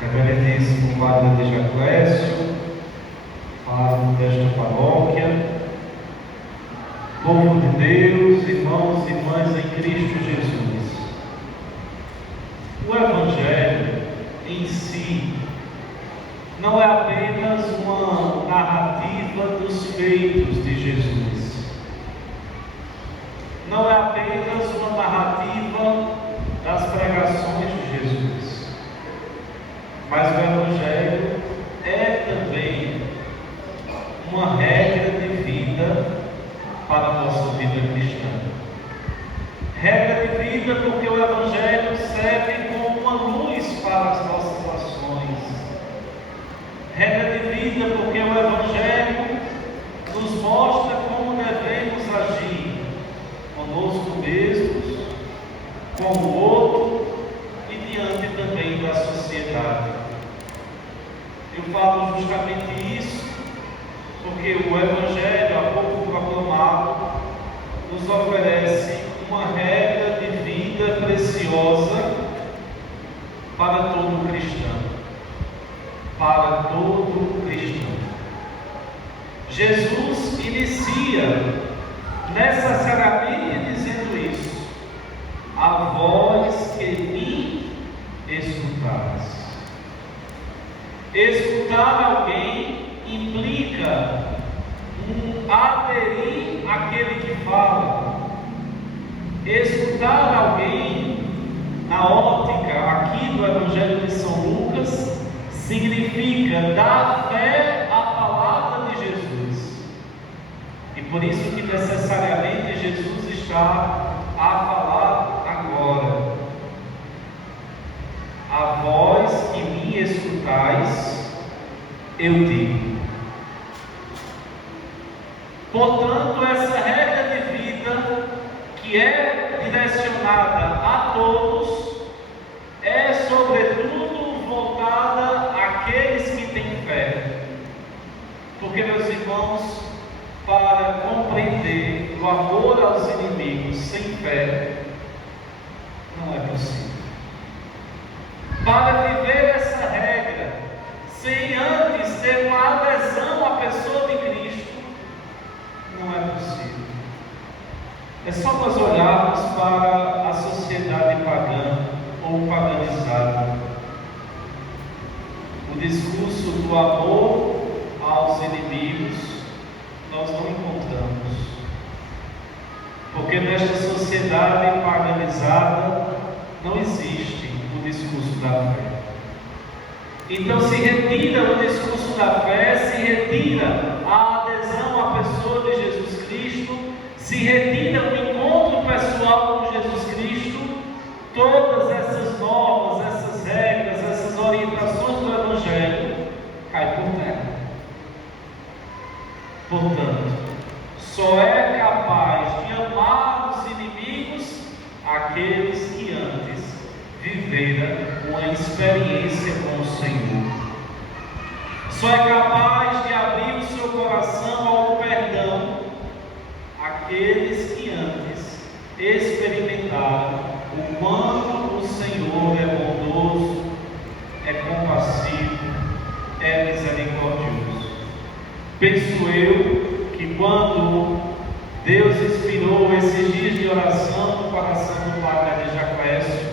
Reverendíssimo Padre de Jaclésio, Padre desta paróquia, povo de Deus, irmãos e irmãs em Cristo Jesus. O Evangelho em si não é apenas uma narrativa dos feitos de Jesus, não é apenas uma narrativa das pregações de Jesus, mas o Evangelho é também uma regra de vida para a nossa vida cristã. Regra de vida porque o Evangelho serve como uma luz para as nossas ações. Regra de vida porque o Evangelho nos mostra como devemos agir conosco mesmos, com o outro e diante também da sociedade. Eu falo justamente isso porque o Evangelho, há pouco proclamado, nos oferece uma regra de vida preciosa para todo cristão. Para todo cristão. Jesus inicia necessariamente dizendo isso: a vós que me escutais. Escutar alguém implica aderir àquele que fala. Escutar alguém, na ótica aqui do Evangelho de São Lucas, significa dar fé à palavra de Jesus. E por isso que necessariamente Jesus está a falar agora. A vós que me escutais, eu digo. Portanto, essa regra de vida, que é direcionada a todos, é sobretudo voltada àqueles que têm fé. Porque, meus irmãos, para compreender o amor aos inimigos sem fé, não é possível. Para viver essa regra, sem antes ter uma adesão à pessoa de Cristo, não é possível. É só nós olharmos para a sociedade pagã ou paganizada. O discurso do amor aos inimigos nós não encontramos. Porque nesta sociedade paganizada não existe o discurso da fé. Então se retira o discurso da fé, se retira a adesão à pessoa de Jesus Cristo, se retira o encontro pessoal com Jesus Cristo, todas essas normas, essas regras, essas orientações do Evangelho caem por terra. Portanto, só é capaz de amar os inimigos aqueles que antes viveram uma experiência com o Senhor. Só é capaz de abrir o seu coração ao perdão aqueles que antes experimentaram o quanto o Senhor é bondoso, é compassivo, é misericordioso. Penso eu que quando Deus inspirou esses dias de oração no coração do Padre de Jaclésio,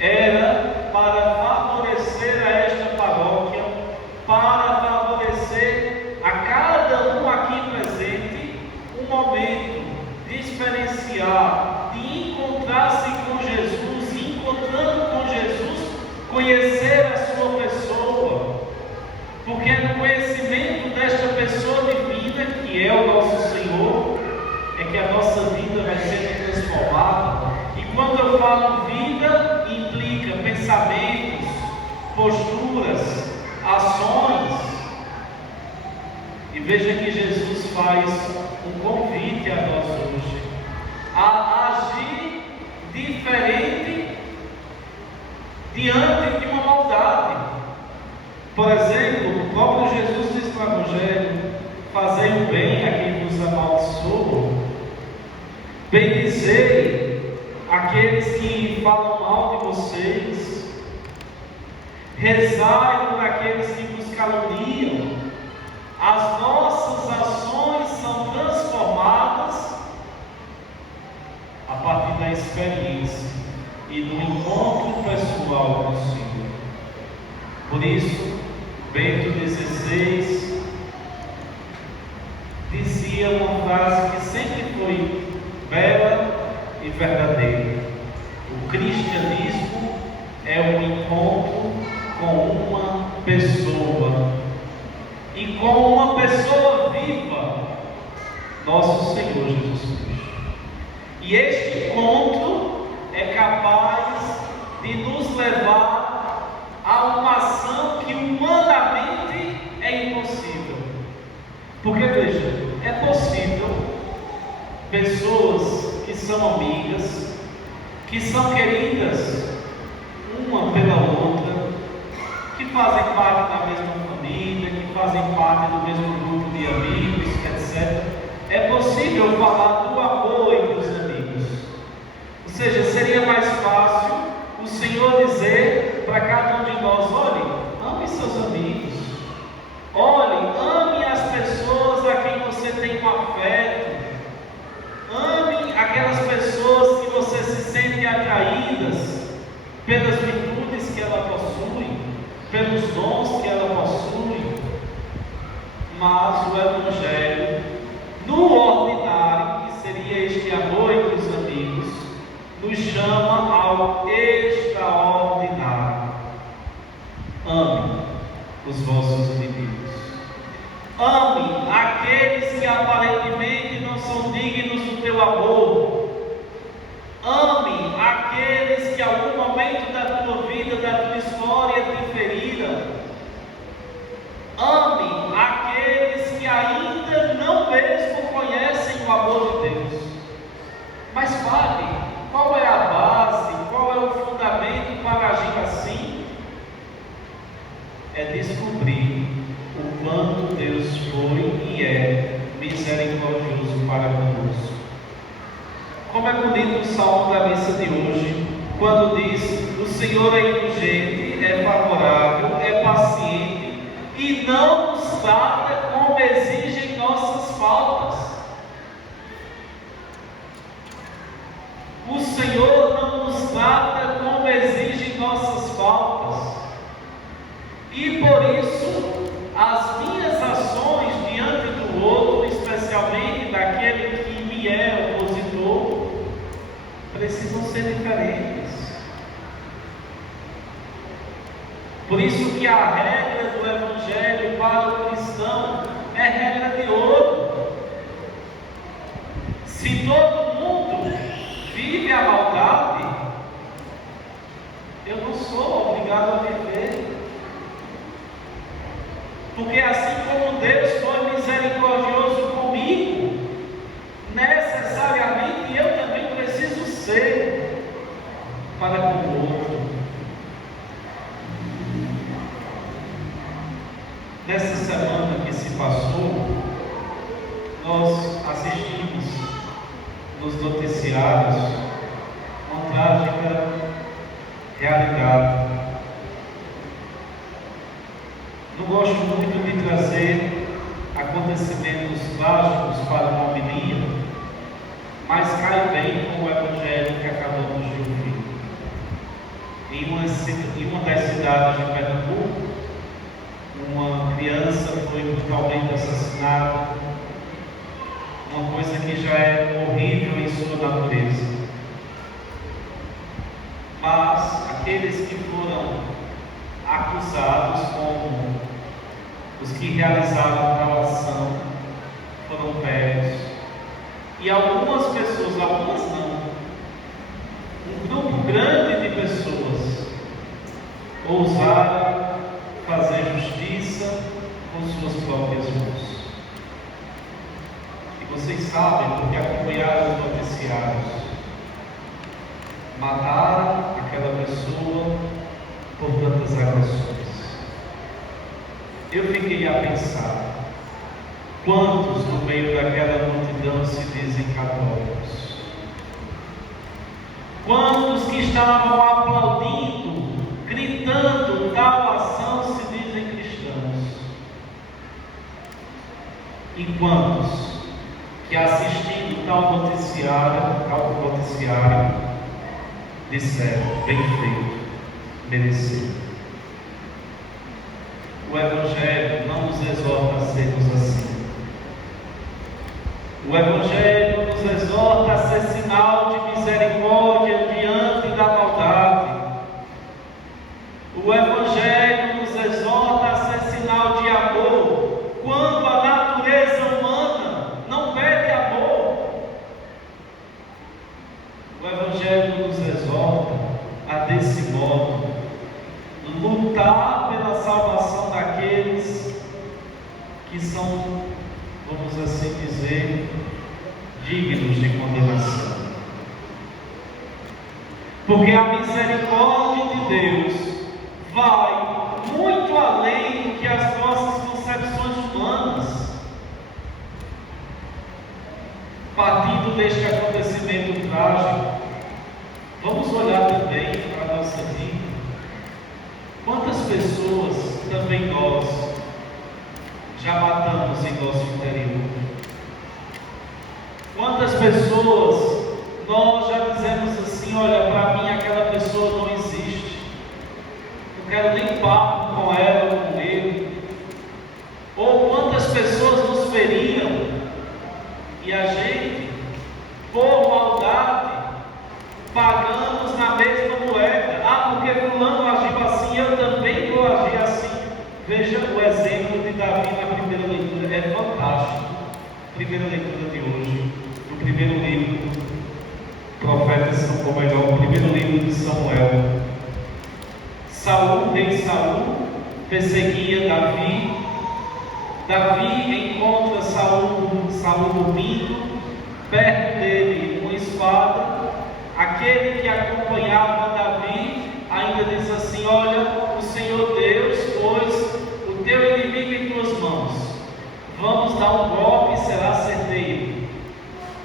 era para favorecer a esta paróquia, para favorecer a cada um aqui presente um momento de experienciar, de encontrar-se com Jesus, e encontrando com Jesus, conhecer a sua pessoa, porque é no conhecimento desta pessoa divina, que é o nosso Senhor, é que a nossa vida vai ser transformada. E quando eu falo vida, implica pensamentos, posturas, ações. E veja que Jesus faz um convite a nós hoje a agir diferente diante de uma maldade. Por exemplo, o próprio Jesus diz no Evangelho: fazei o bem a quem vos amaldiçoa, bendizei aqueles que falam mal de vocês, Rezai por aqueles que nos caluniam. As nossas ações são transformadas a partir da experiência e do encontro pessoal com o Senhor. Por isso, Bento XVI dizia uma frase que sempre foi bela e verdadeira: o cristianismo é um encontro com uma pessoa, e com uma pessoa viva, nosso Senhor Jesus Cristo. E este encontro é capaz de nos levar a uma ação que humanamente é impossível. Porque veja, é possível pessoas que são amigas, que são queridas uma pela outra, que fazem parte da mesma família, que fazem parte do mesmo grupo de amigos, etc. É possível falar do amor entre os amigos. Ou seja, seria mais fácil o Senhor dizer para cada um de nós: olhe, ame seus amigos, olhe, ame as pessoas a quem você tem um afeto, ame aquelas pessoas que você se sente atraídas pelas virtudes que ela possui, pelos dons que ela possui. Mas o Evangelho, no ordinário, que seria este amor entre os amigos, nos chama ao extraordinário. Ame os vossos inimigos. Ame aqueles que aparentemente não são dignos do teu amor. Ame aqueles que em algum momento da tua vida, da tua história te feriram. Ame aqueles que ainda não mesmo conhecem o amor de Deus. Mas sabe qual é a base, qual é o fundamento para agir assim? É descobrir o quanto Deus foi e é misericordioso para conosco. Como é bonito o salmo da missa de hoje, quando diz: o Senhor é indulgente, é favorável, é paciente e não nos trata como exigem nossas faltas. O Senhor não nos trata como exigem nossas faltas. E por isso, as minhas ações diante do outro, especialmente daquele que me é opositor, precisam ser diferentes. Por isso que a regra do Evangelho para o cristão é regra de ouro. Se todo mundo vive a maldade, eu não sou obrigado a viver. Porque assim como Deus foi misericordioso comigo, necessariamente eu também preciso ser para com o outro. Nessa semana que se passou, nós assistimos nos noticiários uma trágica realidade. Não gosto muito de trazer acontecimentos trágicos para uma homilia, mas cai bem com o Evangelho que acabamos de ouvir. Em uma das cidades de Pernambuco, uma criança foi brutalmente assassinada, uma coisa que já é horrível em sua natureza. Mas aqueles que foram acusados como os que realizaram tal ação foram pegos, e algumas pessoas, algumas não, um grupo grande de pessoas ousaram fazer justiça com suas próprias mãos. E vocês sabem, porque acompanharam os noticiários, mataram aquela pessoa por tantas agressões. Eu fiquei a pensar: quantos no meio daquela multidão se dizem católicos? Quantos que estavam aplaudindo, gritando tal E quantos que assistindo tal noticiário disseram: bem feito, mereceu. O Evangelho não nos exorta a sermos assim. O Evangelho nos exorta a ser sinal de misericórdia diante da maldade. O Evangelho nos exorta a ser sinal de amor quando a natureza humana não pede amor. O Evangelho nos exorta a, desse modo, lutar pela salvação daqueles que são, vamos assim dizer, dignos de condenação. Porque a misericórdia de Deus vai muito além do que as nossas concepções humanas. Partindo deste acontecimento trágico, vamos olhar também para a nossa vida. Quantas pessoas, também nós, já matamos em nosso interior? Quantas pessoas nós já dizemos assim: olha, para mim aquela pessoa não existe, não quero nem papo com ela ou com ele? Ou quantas pessoas nos feriram e a gente, por maldade, pagamos na mesma moeda? Ah, porque fulano agiu assim, eu também vou agir assim. Veja o exemplo de Davi na primeira leitura, é fantástico. Primeira leitura de hoje, no primeiro livro, o primeiro livro de Samuel. Rei Saul, perseguia Davi. Davi encontra Saul dormindo, perto dele uma espada. Aquele que acompanhava Davi ainda diz assim: olha, o Senhor Deus pôs o teu inimigo em tuas mãos, vamos dar um golpe e será certeiro.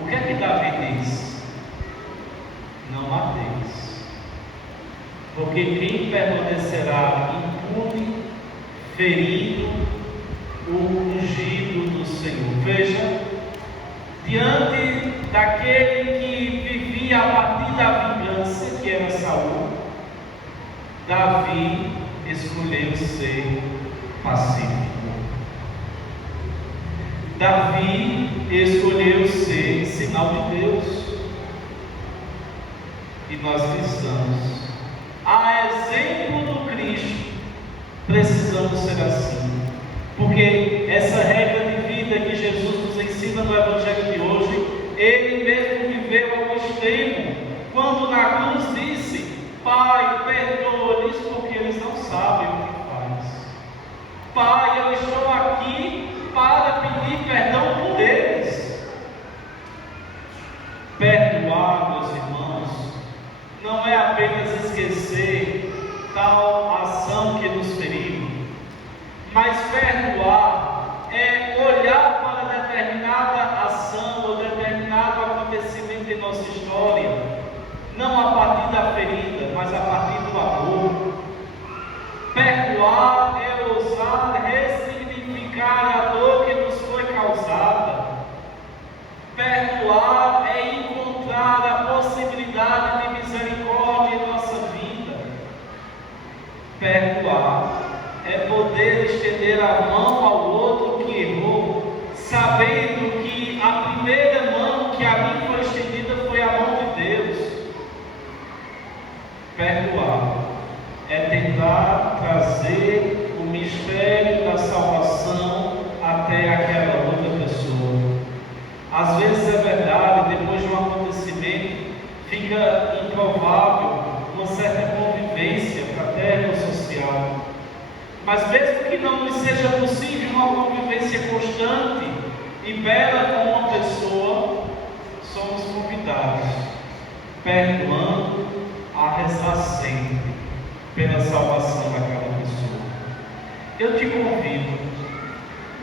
O que é que Davi diz? Não mateis, porque quem permanecerá impune, ferindo o ungido do Senhor? Veja, diante daquele que vivia a partir da vingança, que era Saul, Davi escolheu ser pacífico. Davi escolheu ser sinal de Deus. E nós cristãos, a exemplo do Cristo, precisamos ser assim. Porque essa regra de vida que Jesus nos ensina no Evangelho de hoje, Ele mesmo viveu ao extremo, quando na cruz disse: Pai, perdoa-lhes, porque eles não sabem o que faz. Pai, eu estou aqui para pedir perdão por eles. Perdoar, meus irmãos, não é apenas esquecer tal ação que nos feriu, mas perdoar é olhar para determinada ação ou determinado acontecimento em nossa história, não a partir da ferida, mas a partir do amor. Perdoar é ousar ressignificar a dor que nos foi causada. Perdoar é encontrar a possibilidade de misericórdia em nossa vida. Perdoar é poder estender a mão ao outro que errou, sabendo que a primeira mão que a mim foi estendida foi a mão de Deus. Perdoar é tentar trazer o mistério da salvação até aquela outra pessoa. Às vezes é verdade, depois de um acontecimento, fica improvável uma certa convivência fraterna ou social. Mas mesmo que não nos seja possível uma convivência constante e bela com uma pessoa, somos convidados, perdoando, a rezar sempre pela salvação daquela pessoa. Eu te convido,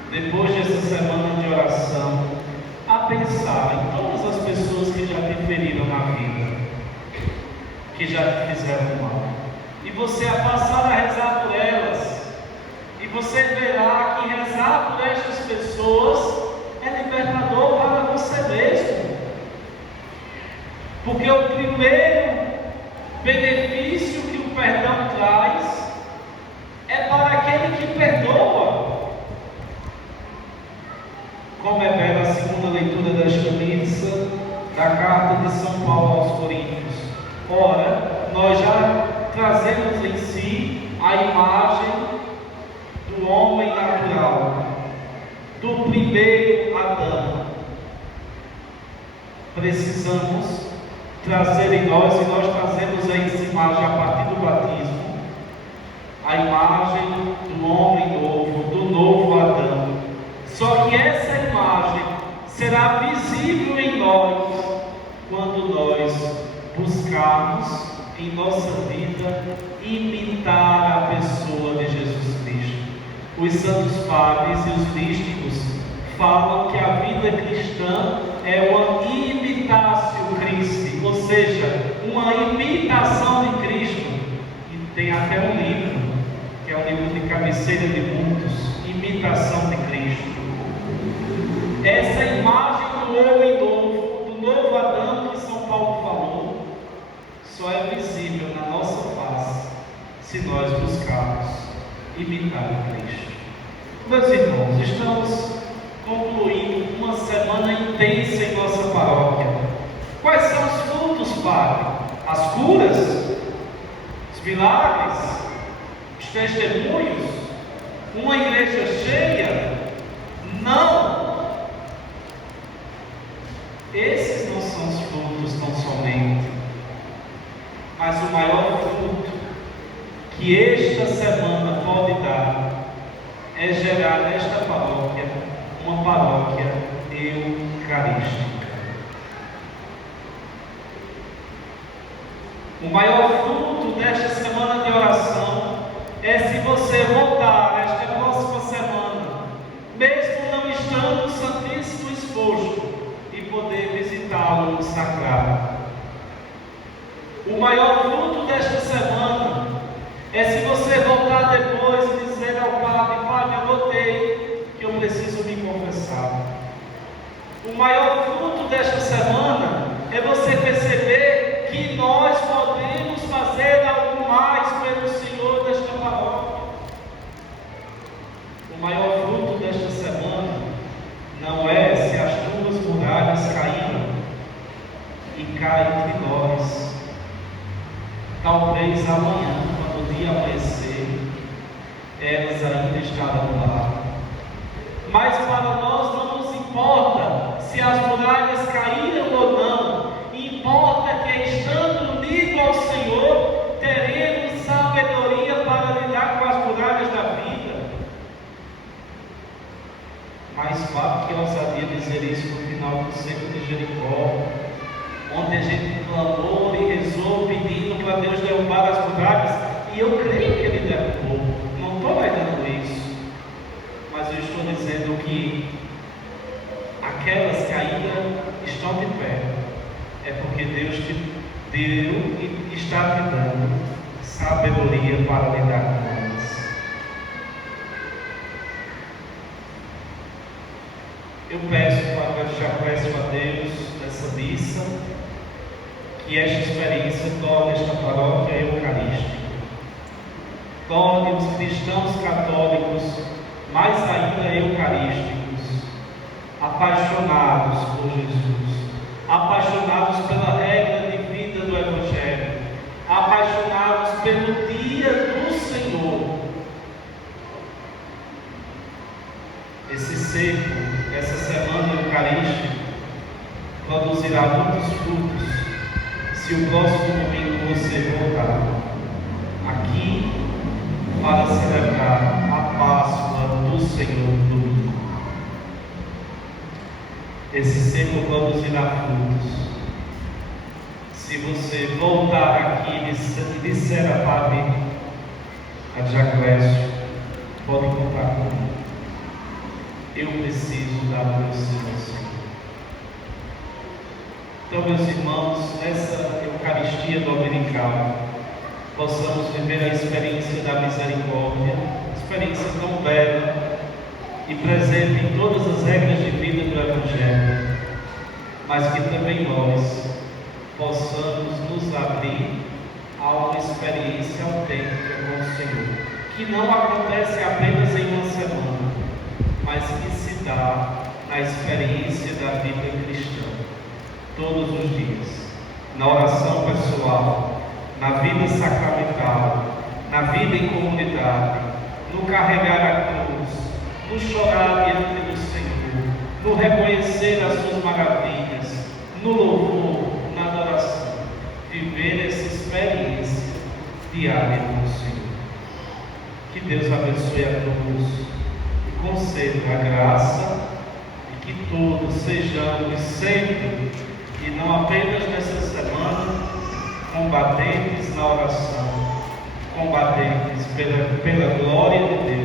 depois dessa semana de oração, a pensar em todas as pessoas que já te feriram na vida, que já te fizeram mal, e você a passar a rezar por elas. E você verá que rezar por estas pessoas a imagem do homem natural, do primeiro Adão. Precisamos trazer em nós, e nós trazemos essa imagem a partir do batismo, a imagem do homem novo, do novo Adão. Só que essa imagem será visível em nós quando nós buscarmos em nossa vida imitar a pessoa de Jesus Cristo. Os santos padres e os místicos falam que a vida cristã é uma imitatio Christi, ou seja, uma imitação de Cristo. E tem até um livro, que é um livro de cabeceira de muitos, Imitação de Cristo. Essa imagem do homem novo, do novo Adão que São Paulo falou, só é visível na nossa face se nós buscarmos imitar o Cristo. Meus irmãos, estamos concluindo uma semana intensa em nossa paróquia. Quais são os frutos, Padre? As curas? Os milagres? Os testemunhos? Uma igreja cheia? Não! Esses não são os frutos tão somente. Mas o maior fruto que esta semana pode dar é gerar nesta paróquia uma paróquia eucarística. O maior fruto desta semana de oração é se você voltar esta próxima semana, mesmo não estando no Santíssimo Exposto, e poder visitá-lo no Sacrário. O maior fruto desta semana é se você voltar depois e dizer ao Padre: Padre, eu notei que eu preciso me confessar. O maior fruto desta semana é você perceber que nós podemos fazer algo mais pelo Senhor desta paróquia. O maior fruto desta semana não é se as tuas muralhas caíram e caem entre nós. Talvez amanhã, quando o dia amanhecer, elas ainda estarão lá. Mas para nós não nos importa se as muralhas caíram ou não. Importa que, estando unidos ao Senhor, teremos sabedoria para lidar com as muralhas da vida. Mas Padre, que ousadia dizer isso no final do Cerco de Jericó, onde a gente clamou e rezou pedindo para Deus derrubar as muralhas, e eu creio que Ele derrubou. Não estou negando isso, mas eu estou dizendo que aquelas que ainda estão de pé é porque Deus te deu e está te dando sabedoria para lidar com elas. Eu já peço a Deus nessa missa que esta experiência torne esta paróquia eucarística, torne os cristãos católicos mais ainda eucarísticos, apaixonados por Jesus, apaixonados pela regra de vida do Evangelho, apaixonados pelo dia do Senhor. Esse cerco, essa semana eucarística, produzirá muitos frutos se o próximo domingo você voltar aqui para celebrar a Páscoa do Senhor domingo. Esse cerco produzirá frutos se você voltar aqui e disser a Padre Jaclésio: pode contar comigo, eu preciso dar o meu sim ao Senhor. Então, meus irmãos, nessa Eucaristia dominical, possamos viver a experiência da misericórdia, experiência tão bela e presente em todas as regras de vida do Evangelho, mas que também nós possamos nos abrir a uma experiência autêntica com o Senhor, que não acontece apenas em uma semana, mas que se dá na experiência da vida cristã, todos os dias, na oração pessoal, na vida sacramental, na vida em comunidade, no carregar a cruz, no chorar diante do Senhor, no reconhecer as suas maravilhas, no louvor, na adoração, viver essa experiência diária com o Senhor. Que Deus abençoe a todos e conceda a graça e que todos sejamos sempre, e não apenas nessa semana, combatentes na oração, combatentes pela glória de Deus.